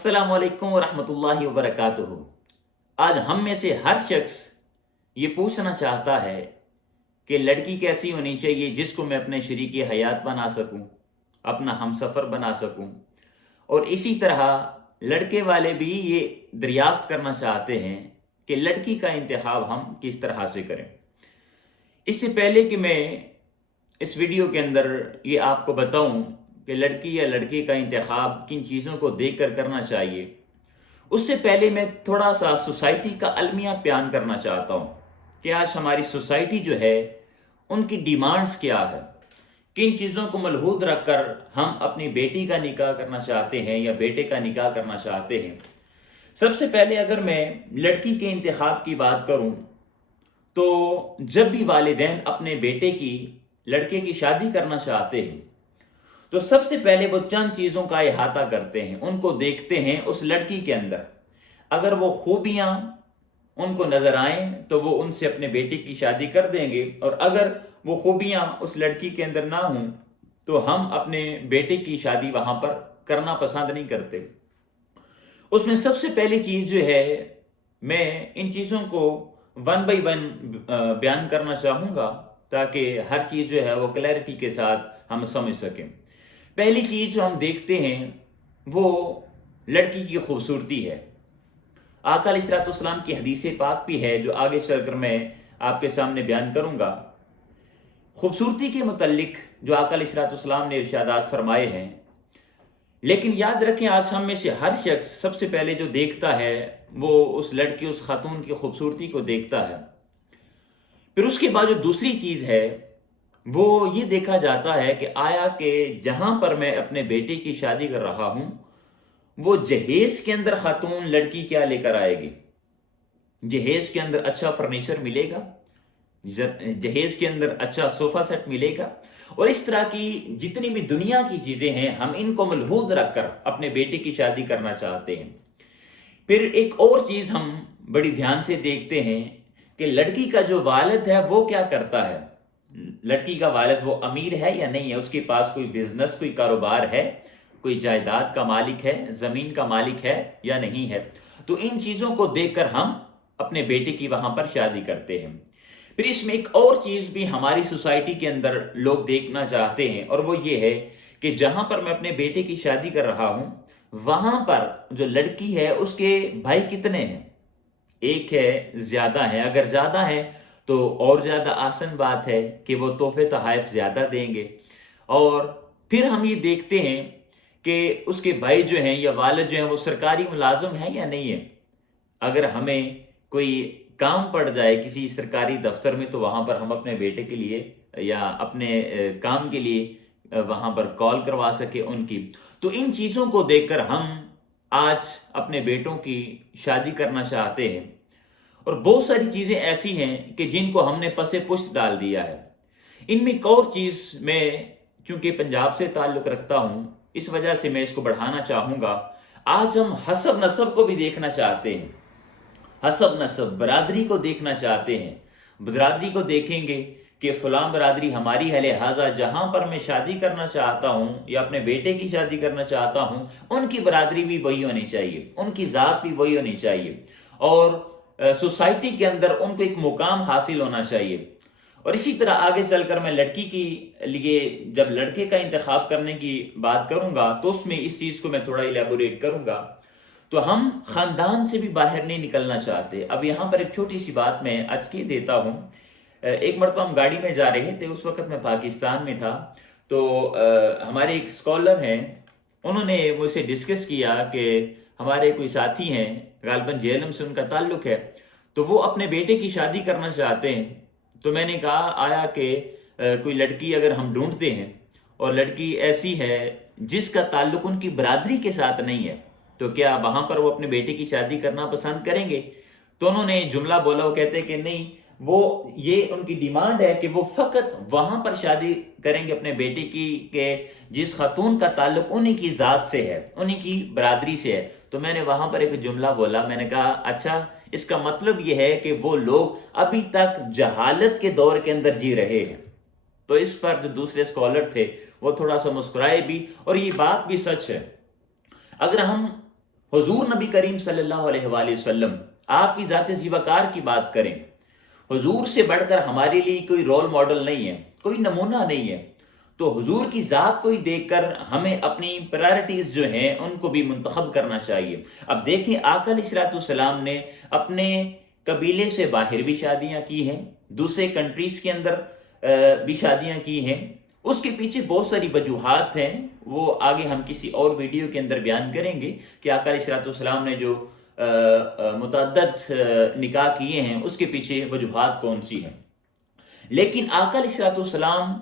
अस्सलामु अलैकुम वरहमतुल्लाहि वबरकातुहू। आज हम में से हर शख्स ये पूछना चाहता है कि लड़की कैसी होनी चाहिए जिसको मैं अपने शरीक हयात बना सकूं, अपना हमसफ़र बना सकूं। और इसी तरह लड़के वाले भी ये दरियाफ्त करना चाहते हैं कि लड़की का इंतखाब हम किस तरह से करें। इससे पहले कि मैं इस वीडियो के अंदर ये आपको बताऊं कि लड़की या लड़के का इंतखाब किन चीज़ों को देखकर करना चाहिए, उससे पहले मैं थोड़ा सा सोसाइटी का अलमिया बयान करना चाहता हूँ कि आज हमारी सोसाइटी जो है उनकी डिमांड्स क्या है, किन चीज़ों को मलहूज़ रखकर हम अपनी बेटी का निकाह करना चाहते हैं या बेटे का निकाह करना चाहते हैं। सबसे पहले अगर मैं लड़की के इंतखाब की बात करूँ तो जब भी वालिदैन अपने बेटे की लड़के की शादी करना चाहते हैं तो सबसे पहले वो चंद चीज़ों का इहाता करते हैं, उनको देखते हैं उस लड़की के अंदर। अगर वो खूबियाँ उनको नज़र आएँ तो वो उनसे अपने बेटे की शादी कर देंगे, और अगर वो खूबियाँ उस लड़की के अंदर ना हों तो हम अपने बेटे की शादी वहाँ पर करना पसंद नहीं करते। उसमें सबसे पहली चीज़ जो है, मैं इन चीज़ों को वन बाई वन बयान करना चाहूँगा ताकि हर चीज़ जो है वो क्लैरिटी के साथ हम समझ सकें। पहली चीज़ जो हम देखते हैं वो लड़की की खूबसूरती है। आका अलैहिस्सलाम की हदीस पाक भी है जो आगे चलकर मैं आपके सामने बयान करूँगा। खूबसूरती के मुतल्लिक जो आका अलैहिस्सलाम ने इरशादात फरमाए हैं। लेकिन याद रखें, आज हम में से हर शख्स सबसे पहले जो देखता है वो उस लड़की, उस खातून की खूबसूरती को देखता है। फिर उसके बाद जो दूसरी चीज़ है वो ये देखा जाता है कि आया कि जहाँ पर मैं अपने बेटे की शादी कर रहा हूँ वो जहेज़ के अंदर खातून लड़की क्या लेकर आएगी। जहेज़ के अंदर अच्छा फर्नीचर मिलेगा, जहेज़ के अंदर अच्छा सोफ़ा सेट मिलेगा, और इस तरह की जितनी भी दुनिया की चीज़ें हैं हम इनको मलहूज़ रखकर अपने बेटे की शादी करना चाहते हैं। फिर एक और चीज़ हम बड़ी ध्यान से देखते हैं कि लड़की का जो वालिद है वो क्या करता है। लड़की का वालिद वो अमीर है या नहीं है, उसके पास कोई बिजनेस, कोई कारोबार है, कोई जायदाद का मालिक है, ज़मीन का मालिक है या नहीं है। तो इन चीज़ों को देखकर हम अपने बेटे की वहाँ पर शादी करते हैं। फिर इसमें एक और चीज़ भी हमारी सोसाइटी के अंदर लोग देखना चाहते हैं, और वो ये है कि जहाँ पर मैं अपने बेटे की शादी कर रहा हूँ वहाँ पर जो लड़की है उसके भाई कितने हैं। एक है, ज़्यादा है। अगर ज़्यादा है तो और ज़्यादा आसान बात है कि वो तोहफे तोहफ़ ज़्यादा देंगे। और फिर हम ये देखते हैं कि उसके भाई जो हैं या वालिद जो हैं वो सरकारी मुलाजिम हैं या नहीं है। अगर हमें कोई काम पड़ जाए किसी सरकारी दफ्तर में तो वहाँ पर हम अपने बेटे के लिए या अपने काम के लिए वहाँ पर कॉल करवा सके उनकी। तो इन चीज़ों को देखकर हम आज अपने बेटों की शादी करना चाहते हैं। और बहुत सारी चीज़ें ऐसी हैं कि जिनको हमने पसे पुश्त डाल दिया है। इनमें एक और चीज़, मैं चूंकि पंजाब से ताल्लुक़ रखता हूँ इस वजह से मैं इसको बढ़ाना चाहूँगा। आज हम हसब नसब को भी देखना चाहते हैं, हसब नसब बरादरी को देखना चाहते हैं। बरादरी को देखेंगे कि फ़लाँ बरादरी हमारी है, लिहाजा जहाँ पर मैं शादी करना चाहता हूँ या अपने बेटे की शादी करना चाहता हूँ उनकी बरादरी भी वही होनी चाहिए, उनकी ज़ात भी वही होनी चाहिए, और सोसाइटी के अंदर उनको एक मुकाम हासिल होना चाहिए। और इसी तरह आगे चलकर मैं लड़की की लिए जब लड़के का इंतखाब करने की बात करूँगा तो उसमें इस चीज़ को मैं थोड़ा इलेबोरेट करूँगा। तो हम ख़ानदान से भी बाहर नहीं निकलना चाहते। अब यहाँ पर एक छोटी सी बात मैं आज की देता हूँ। एक मरतबा हम गाड़ी में जा रहे थे, उस वक़्त मैं पाकिस्तान में था। तो हमारे एक स्कॉलर हैं, उन्होंने मुझसे डिस्कस किया कि हमारे कोई साथी हैं, गालबन जेएलएम से उनका ताल्लुक़ है, तो वो अपने बेटे की शादी करना चाहते हैं। तो मैंने कहा आया कि कोई लड़की अगर हम ढूंढते हैं और लड़की ऐसी है जिसका ताल्लुक़ उनकी बरादरी के साथ नहीं है तो क्या वहाँ पर वो अपने बेटे की शादी करना पसंद करेंगे। तो उन्होंने जुमला बोला, वो कहते हैं कि नहीं, वो ये उनकी डिमांड है कि वो फ़कत वहाँ पर शादी करेंगे अपने बेटे की के जिस खातून का ताल्लुक़ उन्हीं की ज़ात से है, उन्हीं की बरादरी से है। तो मैंने वहाँ पर एक जुमला बोला, मैंने कहा अच्छा, इसका मतलब ये है कि वो लोग अभी तक जहालत के दौर के अंदर जी रहे हैं। तो इस पर जो दूसरे स्कॉलर थे वो थोड़ा सा मुस्कुराए भी, और ये बात भी सच है। अगर हम हुजूर नबी करीम सल्लल्लाहु अलैहि वसल्लम आपकी ज़ात ज़ीवकार की बात करें, हुजूर से बढ़कर हमारे लिए कोई रोल मॉडल नहीं है, कोई नमूना नहीं है। तो हुजूर की ज़ात को ही देखकर हमें अपनी प्रायोरिटीज़ जो हैं उनको भी मुंतखब करना चाहिए। अब देखें, आका अलैहिस्सलाम ने अपने कबीले से बाहर भी शादियाँ की हैं, दूसरे कंट्रीज़ के अंदर भी शादियाँ की हैं। उसके पीछे बहुत सारी वजूहात हैं, वो आगे हम किसी और वीडियो के अंदर बयान करेंगे कि आका अलैहिस्सलाम ने जो मुतअद्दिद निकाह किए हैं उसके पीछे वजूहात कौन सी हैं। लेकिन आका अलैहिस्सलाम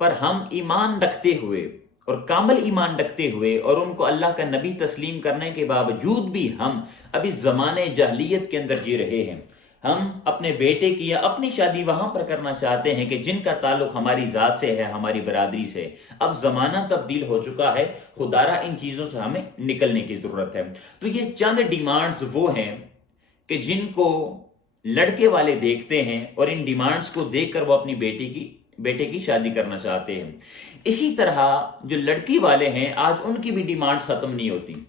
पर हम ईमान रखते हुए और कामिल ईमान रखते हुए और उनको अल्लाह का नबी तस्लीम करने के बावजूद भी हम अभी ज़माने जहलियत के अंदर जी रहे हैं। हम अपने बेटे की या अपनी शादी वहां पर करना चाहते हैं कि जिनका ताल्लुक हमारी ज़ात से है, हमारी बरादरी से। अब ज़माना तब्दील हो चुका है, खुदारा इन चीज़ों से हमें निकलने की ज़रूरत है। तो ये चंद डिमांड्स वो हैं कि जिनको लड़के वाले देखते हैं और इन डिमांड्स को देखकर वो अपनी बेटे की शादी करना चाहते हैं। इसी तरह जो लड़की वाले हैं, आज उनकी भी डिमांड्स खत्म नहीं होती।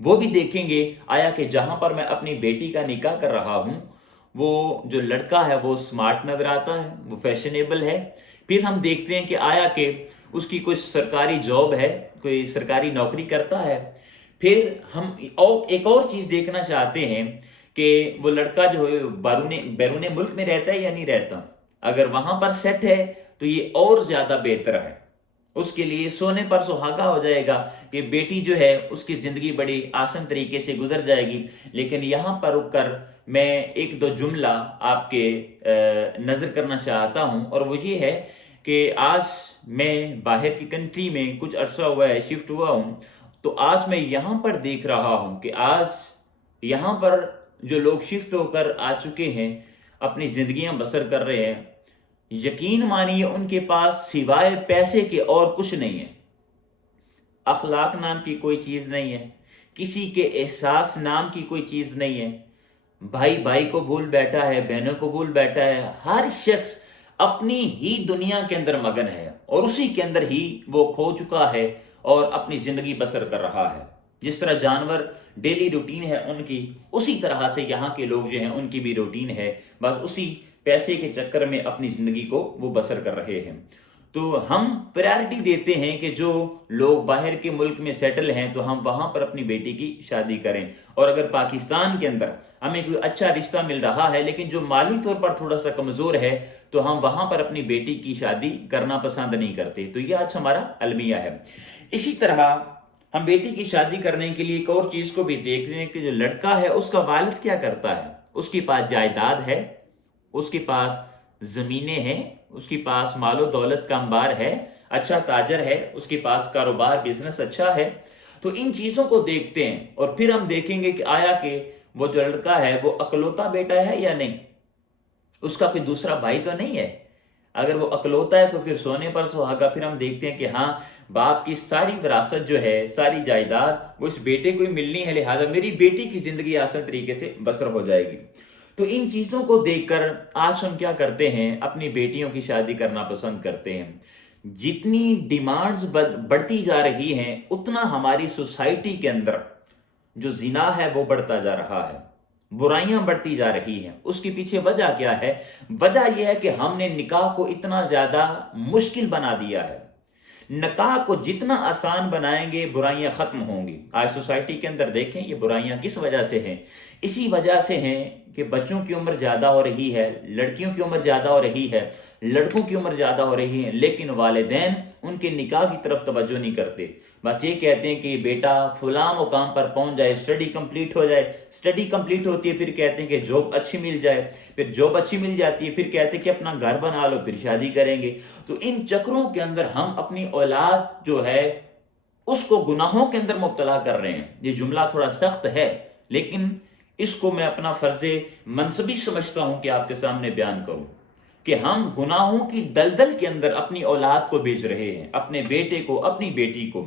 वो भी देखेंगे आया कि जहां पर मैं अपनी बेटी का निकाह कर रहा हूं, वो जो लड़का है वो स्मार्ट नजर आता है, वो फैशनेबल है। फिर हम देखते हैं कि आया कि उसकी कोई सरकारी जॉब है, कोई सरकारी नौकरी करता है। फिर हम एक और चीज देखना चाहते हैं कि वो लड़का जो है बैरून मुल्क में रहता है या नहीं रहता। अगर वहां पर सेट है तो ये और ज्यादा बेहतर है, उसके लिए सोने पर सुहागा हो जाएगा कि बेटी जो है उसकी जिंदगी बड़ी आसान तरीके से गुजर जाएगी। लेकिन यहाँ पर रुककर मैं एक दो जुमला आपके नजर करना चाहता हूँ, और वो ये है कि आज मैं बाहर की कंट्री में कुछ अरसा हुआ है शिफ्ट हुआ हूँ, तो आज मैं यहाँ पर देख रहा हूँ कि आज यहाँ पर जो लोग शिफ्ट होकर आ चुके हैं, अपनी जिंदगियां बसर कर रहे हैं, यकीन मानिए उनके पास सिवाय पैसे के और कुछ नहीं है। अखलाक नाम की कोई चीज नहीं है, किसी के एहसास नाम की कोई चीज नहीं है। भाई भाई को भूल बैठा है, बहनों को भूल बैठा है। हर शख्स अपनी ही दुनिया के अंदर मगन है और उसी के अंदर ही वो खो चुका है और अपनी जिंदगी बसर कर रहा है। जिस तरह जानवर डेली रूटीन है उनकी, उसी तरह से यहाँ के लोग जो हैं उनकी भी रूटीन है, बस उसी पैसे के चक्कर में अपनी जिंदगी को वो बसर कर रहे हैं। तो हम प्रायोरिटी देते हैं कि जो लोग बाहर के मुल्क में सेटल हैं तो हम वहां पर अपनी बेटी की शादी करें। और अगर पाकिस्तान के अंदर हमें कोई अच्छा रिश्ता मिल रहा है लेकिन जो माली तौर पर थोड़ा सा कमजोर है, तो हम वहां पर अपनी बेटी की शादी करना पसंद नहीं करते। तो यह आज हमारा अलमिया है। इसी तरह हम बेटी की शादी करने के लिए एक और चीज को भी देख रहे हैं कि जो लड़का है उसका वालिद क्या करता है। उसके पास जायदाद है, उसके पास जमीनें हैं, उसके पास मालो दौलत का अंबार है, अच्छा ताजर है, उसके पास कारोबार बिजनेस अच्छा है। तो इन चीजों को देखते हैं और फिर हम देखेंगे कि आया कि वो जो लड़का है वो अकलौता बेटा है या नहीं, उसका कोई दूसरा भाई तो नहीं है। अगर वो अकलौता है तो फिर सोने पर सुहागा। फिर हम देखते हैं कि हाँ, बाप की सारी विरासत जो है, सारी जायदाद वो इस बेटे को ही मिलनी है, लिहाजा मेरी बेटी की जिंदगी आसान तरीके से बसर हो जाएगी। तो इन चीजों को देखकर आज हम क्या करते हैं, अपनी बेटियों की शादी करना पसंद करते हैं। जितनी डिमांड्स बढ़ती जा रही हैं, उतना हमारी सोसाइटी के अंदर जो जिना है वो बढ़ता जा रहा है, बुराइयां बढ़ती जा रही हैं। उसके पीछे वजह क्या है? वजह यह है कि हमने निकाह को इतना ज्यादा मुश्किल बना दिया है। निकाह को जितना आसान बनाएंगे बुराइयां खत्म होंगी। आज सोसाइटी के अंदर देखें ये बुराइयां किस वजह से हैं? इसी वजह से हैं कि बच्चों की उम्र ज्यादा हो रही है, लड़कियों की उम्र ज्यादा हो रही है, लड़कों की उम्र ज्यादा हो रही है, लेकिन वालिदैन उनके निकाह की तरफ तवज्जो नहीं करते। बस ये कहते हैं कि बेटा फलां मुकाम पर पहुंच जाए, स्टडी कंप्लीट हो जाए। स्टडी कंप्लीट होती है, फिर कहते हैं कि जॉब अच्छी मिल जाए, फिर जॉब अच्छी मिल जाती है, फिर कहते हैं कि अपना घर बना लो, फिर शादी करेंगे। तो इन चक्रों के अंदर हम अपनी औलाद जो है उसको गुनाहों के अंदर मुब्तला कर रहे हैं। ये जुमला थोड़ा सख्त है, लेकिन इसको मैं अपना फर्जे मनसबी समझता हूं कि आपके सामने बयान करूं कि हम गुनाहों की दलदल के अंदर अपनी औलाद को भेज रहे हैं, अपने बेटे को, अपनी बेटी को।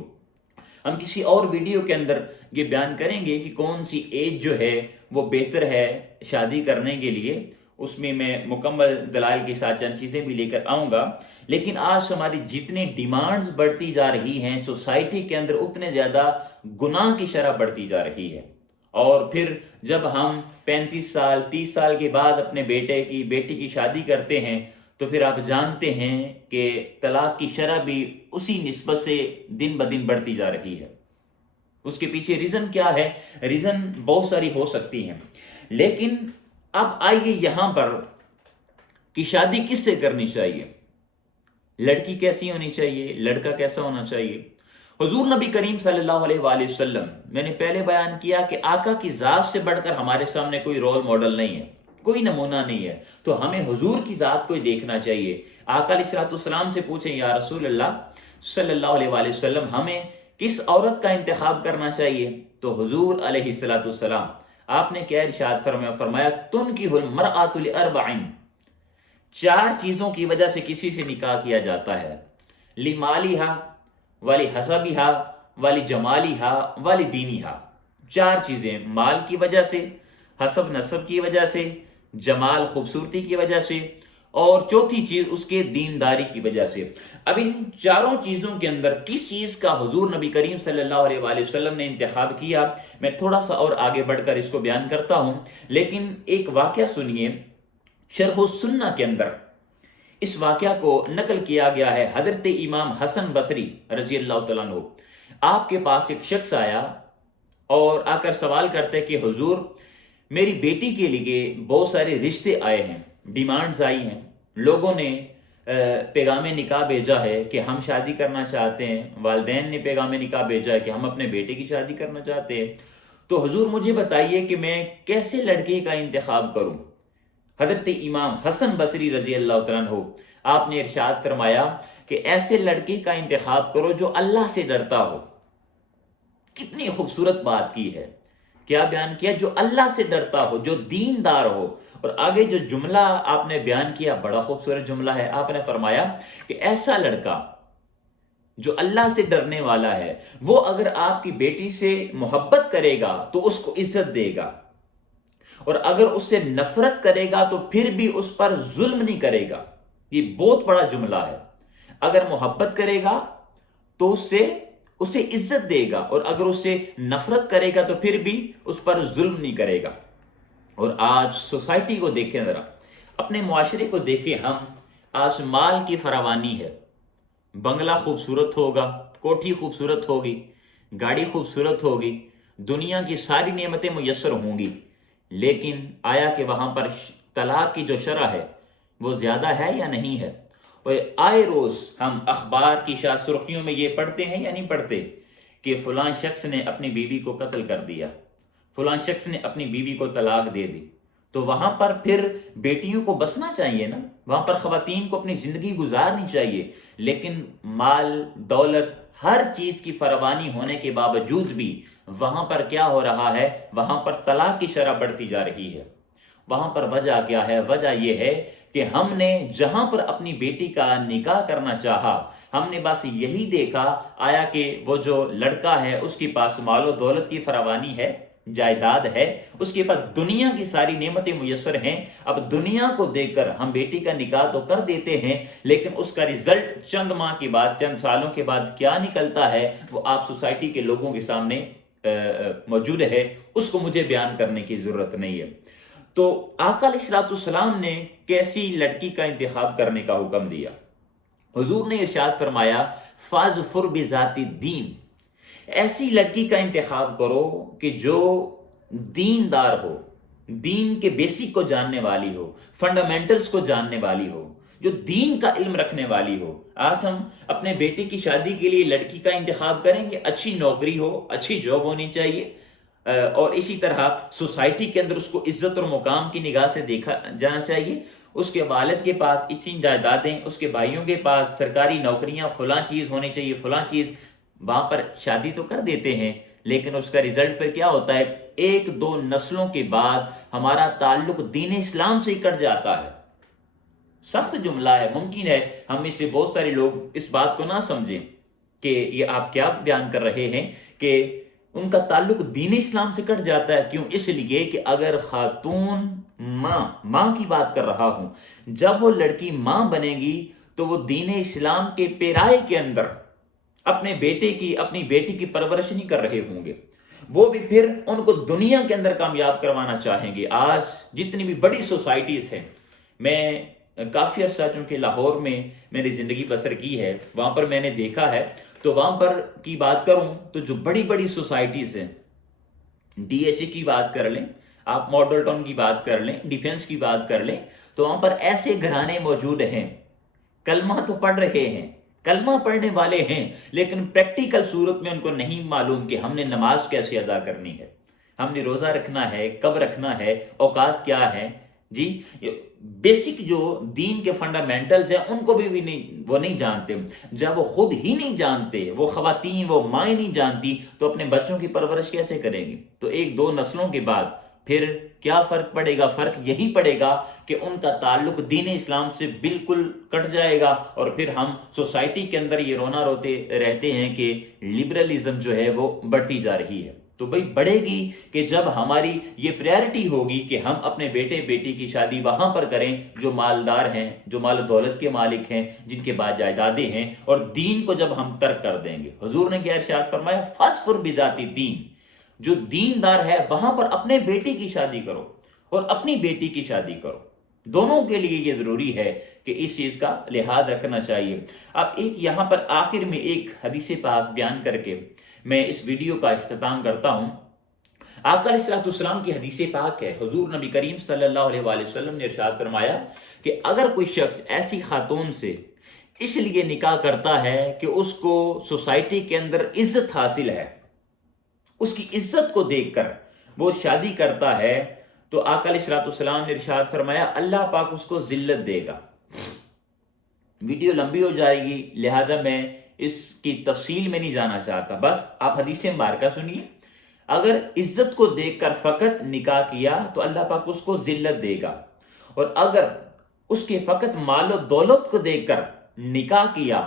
हम किसी और वीडियो के अंदर ये बयान करेंगे कि कौन सी एज जो है वो बेहतर है शादी करने के लिए। اس میں مکمل دلائل کے ساتھ چند چیزیں بھی لے کر آؤں گا. لیکن آج ہماری جتنے ڈیمانڈز بڑھتی جا رہی ہیں سوسائٹی کے اندر، اتنے زیادہ گناہ کی شرح بڑھتی جا رہی ہے. اور پھر جب ہم 35 سال 30 سال کے بعد اپنے بیٹی کی شادی کرتے ہیں تو پھر آپ جانتے ہیں کہ طلاق کی شرح بھی اسی نسبت سے دن بدن بڑھتی جا رہی ہے. اس کے پیچھے ریزن کیا ہے؟ ریزن بہت ساری ہو سکتی ہیں، لیکن اب آئیے یہاں پر کہ شادی کس سے کرنی چاہیے، لڑکی کیسی ہونی چاہیے، لڑکا کیسا ہونا چاہیے. حضور نبی کریم صلی اللہ علیہ وآلہ وسلم، میں نے پہلے بیان کیا کہ آقا کی ذات سے بڑھ کر ہمارے سامنے کوئی رول ماڈل نہیں ہے، کوئی نمونہ نہیں ہے، تو ہمیں حضور کی ذات کو دیکھنا چاہیے. آقا علیہ السلام سے پوچھیں یا رسول اللہ صلی اللہ علیہ وآلہ وسلم ہمیں کس عورت کا انتخاب کرنا چاہیے؟ تو حضور علیہ السلام آپ نے کیا ارشاد فرمایا تنکح المرأۃ لاربع، 4 چیزوں کی وجہ سے کسی سے نکاح کیا جاتا ہے. لمالہا ولحسبہا ولجمالہا ولدینہا، 4 چیزیں، مال کی وجہ سے، حسب نسب کی وجہ سے، جمال خوبصورتی کی وجہ سے، اور چوتھی چیز اس کے دینداری کی وجہ سے. اب ان 4 چیزوں کے اندر کس چیز کا حضور نبی کریم صلی اللہ علیہ وآلہ وسلم نے انتخاب کیا، میں تھوڑا سا اور آگے بڑھ کر اس کو بیان کرتا ہوں. لیکن ایک واقعہ سنیے، شرح السنہ کے اندر اس واقعہ کو نقل کیا گیا ہے. حضرت امام حسن بصری رضی اللہ تعالیٰ عنہ، آپ کے پاس ایک شخص آیا اور آ کر سوال کرتے کہ حضور میری بیٹی کے لیے بہت سارے رشتے آئے ہیں، ڈیمانڈز آئی ہیں، لوگوں نے پیغام نکاح بھیجا ہے کہ ہم شادی کرنا چاہتے ہیں، والدین نے پیغام نکاح بھیجا ہے کہ ہم اپنے بیٹے کی شادی کرنا چاہتے ہیں، تو حضور مجھے بتائیے کہ میں کیسے لڑکے کا انتخاب کروں. حضرت امام حسن بصری رضی اللہ تعالیٰ عنہ آپ نے ارشاد فرمایا کہ ایسے لڑکے کا انتخاب کرو جو اللہ سے ڈرتا ہو. کتنی خوبصورت بات کی ہے، کیا بیان کیا، جو اللہ سے ڈرتا ہو، جو دیندار ہو. اور آگے جو جملہ آپ نے بیان کیا بڑا خوبصورت جملہ ہے، آپ نے فرمایا کہ ایسا لڑکا جو اللہ سے ڈرنے والا ہے وہ اگر آپ کی بیٹی سے محبت کرے گا تو اس کو عزت دے گا، اور اگر اس سے نفرت کرے گا تو پھر بھی اس پر ظلم نہیں کرے گا. یہ بہت بڑا جملہ ہے. اگر محبت کرے گا تو اسے عزت دے گا، اور اگر اس سے نفرت کرے گا تو پھر بھی اس پر ظلم نہیں کرے گا. اور آج سوسائٹی کو دیکھیں، ذرا اپنے معاشرے کو دیکھیں. ہم آج مال کی فراوانی ہے، بنگلہ خوبصورت ہوگا، کوٹھی خوبصورت ہوگی، گاڑی خوبصورت ہوگی، دنیا کی ساری نعمتیں میسر ہوں گی، لیکن آیا کہ وہاں پر طلاق کی جو شرح ہے وہ زیادہ ہے یا نہیں ہے؟ اور آئے روز ہم اخبار کی سرخیوں میں یہ پڑھتے ہیں یا نہیں پڑھتے کہ فلاں شخص نے اپنی بیوی کو قتل کر دیا، فلاں شخص نے اپنی بیوی کو طلاق دے دی. تو وہاں پر پھر بیٹیوں کو بسنا چاہیے نا، وہاں پر خواتین کو اپنی زندگی گزارنی چاہیے. لیکن مال دولت ہر چیز کی فراوانی ہونے کے باوجود بھی وہاں پر کیا ہو رہا ہے؟ وہاں پر طلاق کی شرح بڑھتی جا رہی ہے. وہاں پر وجہ کیا ہے؟ وجہ یہ ہے کہ ہم نے جہاں پر اپنی بیٹی کا نکاح کرنا چاہا، ہم نے بس یہی دیکھا آیا کہ وہ جو لڑکا ہے اس کے پاس مال و دولت کی فراوانی ہے، جائیداد ہے، اس کے پاس دنیا کی ساری نعمتیں میسر ہیں. اب دنیا کو دیکھ کر ہم بیٹی کا نکاح تو کر دیتے ہیں، لیکن اس کا رزلٹ چند ماہ کے بعد، چند سالوں کے بعد کیا نکلتا ہے وہ آپ سوسائٹی کے لوگوں کے سامنے موجود ہے، اس کو مجھے بیان کرنے کی ضرورت نہیں ہے. تو آقا علیہ السلام نے کیسی لڑکی کا انتخاب کرنے کا حکم دیا؟ حضور نے ارشاد فرمایا فاظفر بذات الدین، ایسی لڑکی کا انتخاب کرو کہ جو دیندار ہو، دین کے بیسک کو جاننے والی ہو، فنڈامنٹلز کو جاننے والی ہو، جو دین کا علم رکھنے والی ہو. آج ہم اپنے بیٹے کی شادی کے لیے لڑکی کا انتخاب کریں گے، اچھی نوکری ہو، اچھی جاب ہونی چاہیے، اور اسی طرح سوسائٹی کے اندر اس کو عزت اور مقام کی نگاہ سے دیکھا جانا چاہیے. اس کے والد کے پاس اتنی جائیدادیں، اس کے بھائیوں کے پاس سرکاری نوکریاں، فلاں چیز ہونی چاہیے، فلاں چیز. وہاں پر شادی تو کر دیتے ہیں، لیکن اس کا رزلٹ پر کیا ہوتا ہے؟ 1-2 نسلوں کے بعد ہمارا تعلق دین اسلام سے ہی کٹ جاتا ہے. سخت جملہ ہے، ممکن ہے ہم میں سے بہت سارے لوگ اس بات کو نہ سمجھیں کہ یہ آپ کیا بیان کر رہے ہیں کہ ان کا تعلق دین اسلام سے کٹ جاتا ہے. کیوں؟ اس لیے کہ اگر خاتون माँ की बात कर रहा हूं, जब वो लड़की माँ बनेगी तो वो दीन इस्लाम के पेराए के अंदर अपने बेटे की, अपनी बेटी की परवरिश नहीं कर रहे होंगे, वो भी फिर उनको दुनिया के अंदर कामयाब करवाना चाहेंगे। आज जितनी भी बड़ी सोसाइटीज हैं, मैं काफ़ी अर्सा चूंकि लाहौर में मैंने ज़िंदगी बसर की है, वहाँ पर मैंने देखा है, तो वहाँ पर की बात करूँ तो जो बड़ी बड़ी सोसाइटीज़ हैं, डीएचए की बात कर लें, आप मॉडल टाउन की बात कर लें, डिफेंस की बात कर लें, तो वहाँ पर ऐसे घराने मौजूद हैं, कलमा तो पढ़ रहे हैं, कलमा पढ़ने वाले हैं, लेकिन प्रैक्टिकल सूरत में उनको नहीं मालूम कि हमने नमाज कैसे अदा करनी है, हमने रोज़ा रखना है, कब रखना है, औकात क्या है जी। बेसिक जो दीन के फंडामेंटल्स हैं उनको भी नहीं, वो नहीं जानते। जब वो खुद ही नहीं जानते, वो खवातीन, वो माएँ नहीं जानती, तो अपने बच्चों की परवरिश कैसे करेंगी? तो एक दो नस्लों के बाद फिर क्या फ़र्क पड़ेगा? फ़र्क यही पड़ेगा कि उनका ताल्लुक दीन इस्लाम से बिल्कुल कट जाएगा, और फिर हम सोसाइटी के अंदर ये रोना रोते रहते हैं कि लिबरलिज्म जो है वो बढ़ती जा रही है। तो भाई बढ़ेगी कि जब हमारी ये प्रायोरिटी होगी कि हम अपने बेटे बेटी की शादी वहां पर करें जो मालदार हैं, जो माल दौलत के मालिक हैं, जिनके बाद जायदादें हैं, और दीन को जब हम तर्क कर देंगे। हुजूर ने क्या इरशाद फरमाया? फस्फुर बिजाती दीन, जो दीनदार है वहां पर अपने बेटे की शादी करो और अपनी बेटी की शादी करो। दोनों के लिए ये जरूरी है कि इस चीज का लिहाज रखना चाहिए। अब एक यहां पर आखिर में एक हदीस पाक बयान करके मैं इस वीडियो का इख्तिताम करता हूं। आका अलैहिस्सलाम की हदीस पाक है, हुजूर नबी करीम सल्लल्लाहु अलैहि वसल्लम ने इरशाद फरमाया कि अगर कोई शख्स ऐसी खातून से इसलिए निकाह करता है कि उसको सोसाइटी के अंदर इज्जत हासिल है, उसकी इज्जत को देखकर वो शादी करता है, तो आका अलैहिस्सलाम ने इरशाद फरमाया अल्लाह पाक उसको जिल्लत देगा। वीडियो लंबी हो जाएगी, लिहाजा मैं इसकी तफसील में नहीं जाना चाहता, बस आप हदीस मुबारका सुनिए। अगर इज्जत को देखकर फकत निकाह किया तो अल्लाह पाक उसको जिल्लत देगा, और अगर उसके फकत मालो दौलत को देखकर निकाह किया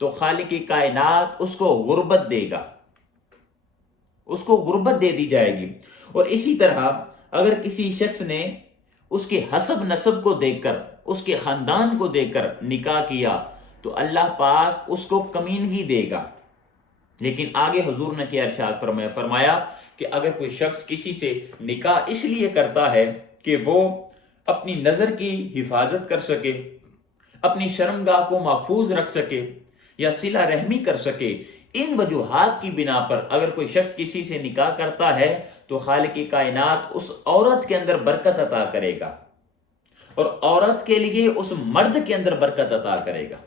तो खालिक कायनात उसको गुर्बत देगा, उसको गुर्बत दे दी जाएगी। और इसी तरह अगर किसी शख्स ने उसके हसब नसब को देखकर, उसके खानदान को देखकर निकाह किया तो अल्लाह पाक उसको कमीनगी देगा। लेकिन आगे हुजूर ने क्या इरशाद फरमाया कि अगर कोई शख्स किसी से निकाह इसलिए करता है कि वो अपनी नज़र की हिफाजत कर सके, अपनी शर्मगाह को महफूज रख सके, या सिला रहमी कर सके, इन वजूहात की बिना पर अगर कोई शख्स किसी से निकाह करता है तो खालिक कायनात उस औरत के अंदर बरकत अता करेगा, और औरत के लिए उस मर्द के अंदर बरकत अता करेगा।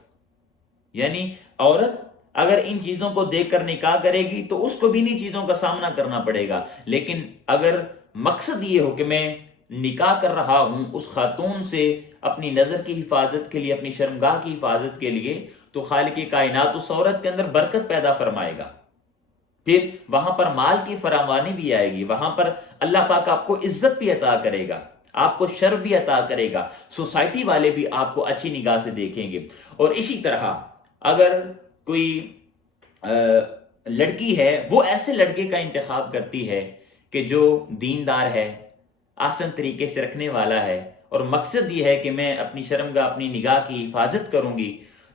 यानी औरत अगर इन चीजों को देखकर निकाह करेगी तो उसको भी इन्हीं चीजों का सामना करना पड़ेगा। लेकिन अगर मकसद ये हो कि मैं निकाह कर रहा हूं उस खातून से अपनी नजर की हिफाजत के लिए, अपनी शर्मगाह की हिफाजत के लिए, तो खालिक कायनात उस औरत के अंदर बरकत पैदा फरमाएगा। फिर वहां पर माल की फरावानी भी आएगी, वहां पर अल्लाह पाक आपको इज्जत भी अता करेगा, आपको शर्फ भी अता करेगा, सोसाइटी वाले भी आपको अच्छी निगाह से देखेंगे। और इसी तरह अगर कोई लड़की है, वो ऐसे लड़के का इंतखाब करती है कि जो दीनदार है, आसान तरीके से रखने वाला है, और मकसद ये है कि मैं अपनी शर्मगाह, अपनी निगाह की हिफाजत करूंगी,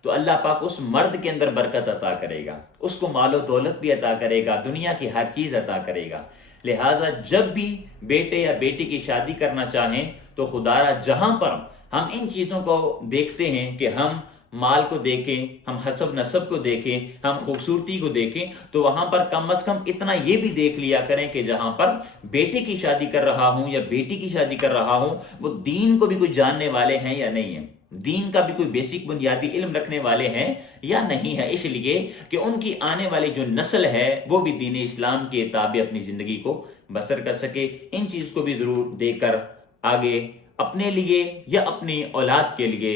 तो अल्लाह पाक उस मर्द के अंदर बरकत अता करेगा, उसको मालो दौलत भी अता करेगा, दुनिया की हर चीज़ अता करेगा। लिहाजा जब भी बेटे या बेटी की शादी करना चाहें तो खुदारा जहां पर हम इन चीज़ों को देखते हैं कि हम माल को देखें, हम हसब नसब को देखें, हम खूबसूरती को देखें, तो वहां पर कम से कम इतना ये भी देख लिया करें कि जहां पर बेटे की शादी कर रहा हूं या बेटी की शादी कर रहा हूं वो दीन को भी कुछ जानने वाले हैं या नहीं है, दीन का भी कोई बेसिक बुनियादी इल्म रखने वाले हैं या नहीं है, इसलिए कि उनकी आने वाली जो नस्ल है वो भी दीन इस्लाम के ताबे अपनी ज़िंदगी को बसर कर सके। इन चीज़ को भी ज़रूर देकर आगे अपने लिए या अपनी औलाद के लिए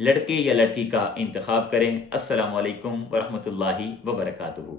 लड़के या लड़की का इंतखाब करें। अस्सलामु अलैकुम वरहमतुल्लाहि वबरकातुहू।